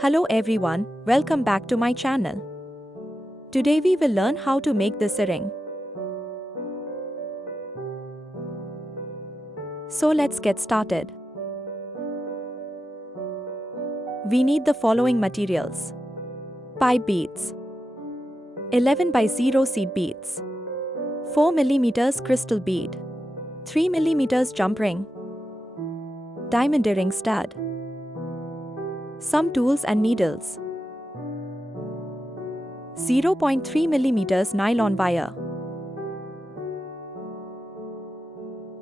Hello everyone, welcome back to my channel. Today we will learn how to make this ring. So let's get started. We need the following materials. Pipe beads. 11 by 0 seed beads. 4 mm crystal bead. 3 mm jump ring. Diamond earring stud. Some tools and needles. 0.3 mm nylon wire.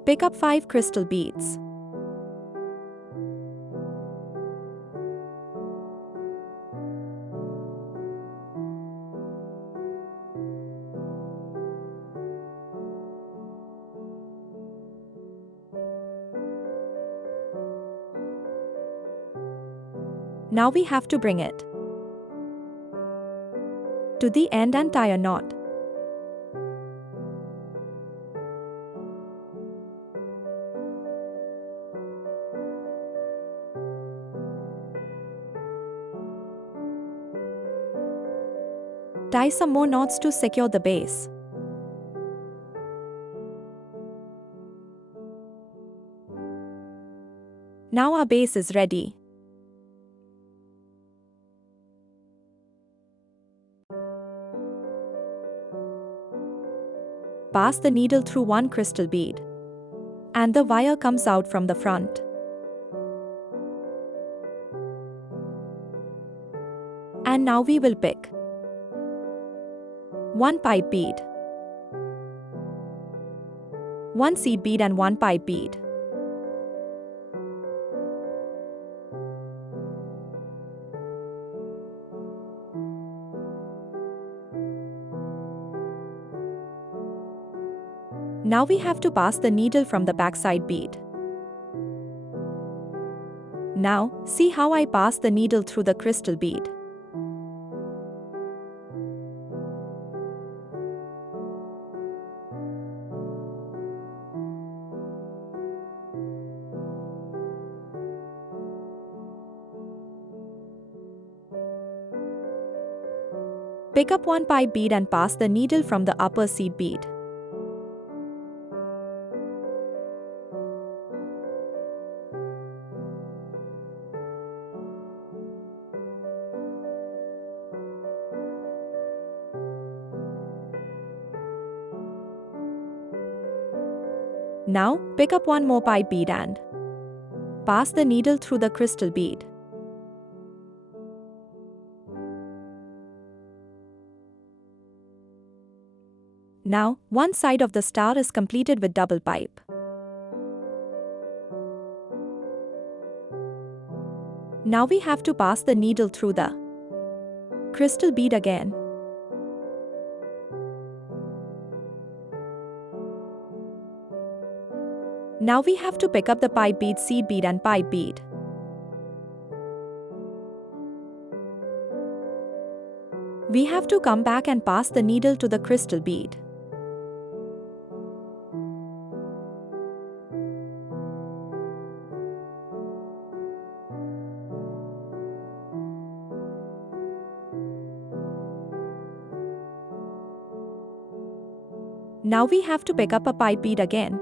Pick up 5 crystal beads. Now we have to bring it to the end and tie a knot. Tie some more knots to secure the base. Now our base is ready. Pass the needle through one crystal bead. And the wire comes out from the front. And now we will pick one pipe bead, one seed bead and one pipe bead. Now we have to pass the needle from the backside bead. Now, see how I pass the needle through the crystal bead. Pick up one pipe bead and pass the needle from the upper seed bead. Now, pick up one more pipe bead and pass the needle through the crystal bead. Now, one side of the star is completed with double pipe. Now we have to pass the needle through the crystal bead again. Now we have to pick up the pipe bead, seed bead and pipe bead. We have to come back and pass the needle to the crystal bead. Now we have to pick up a pipe bead again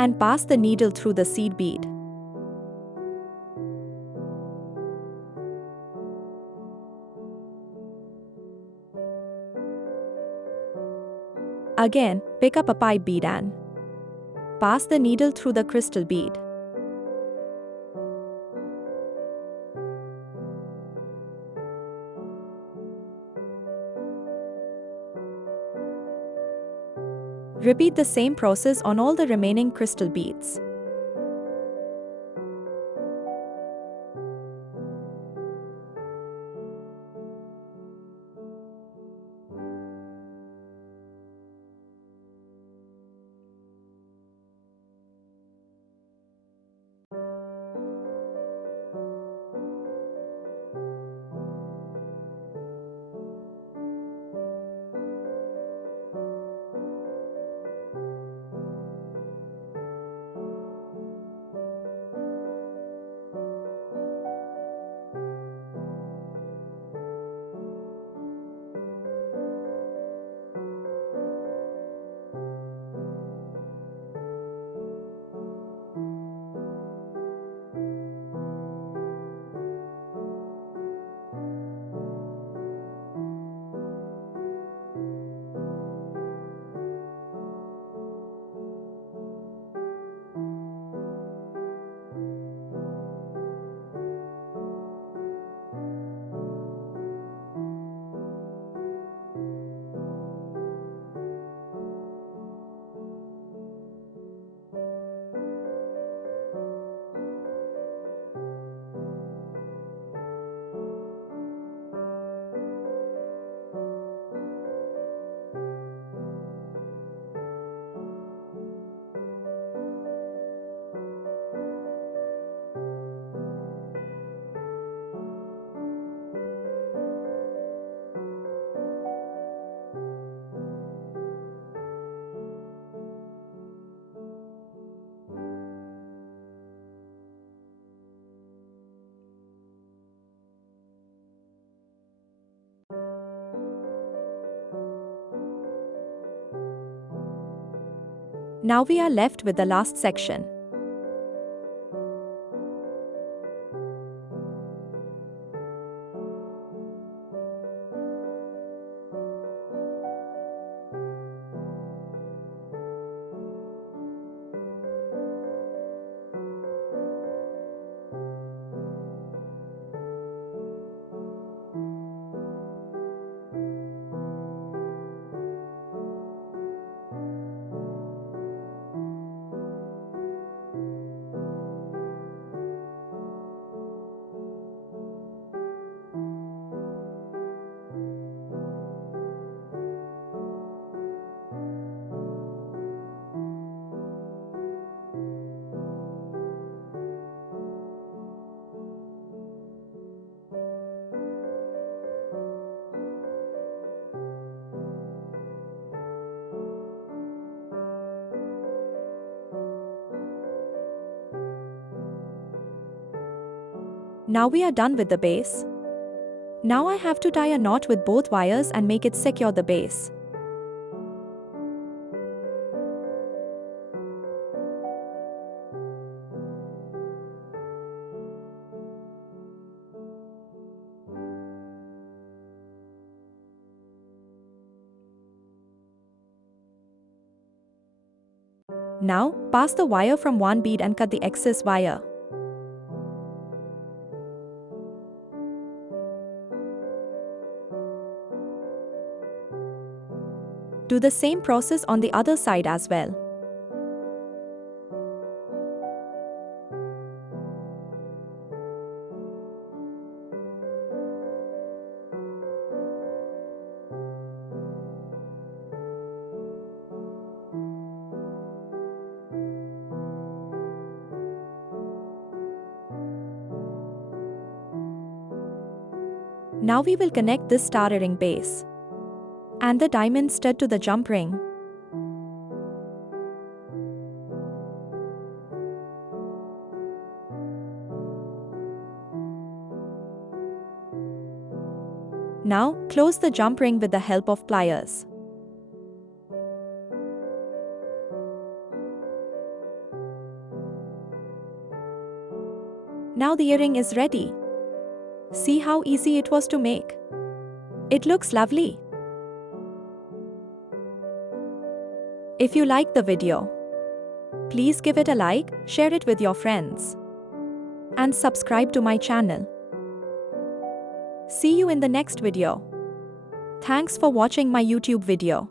and pass the needle through the seed bead. Again, pick up a pipe bead and pass the needle through the crystal bead. Repeat the same process on all the remaining crystal beads. Now we are left with the last section. Now we are done with the base. Now I have to tie a knot with both wires and make it secure the base. Now, pass the wire from one bead and cut the excess wire. Do the same process on the other side as well. Now we will connect this star earring base and the diamond stud to the jump ring. Now, close the jump ring with the help of pliers. Now the earring is ready. See how easy it was to make. It looks lovely. If you like the video, please give it a like, share it with your friends, and subscribe to my channel. See you in the next video. Thanks for watching my YouTube video.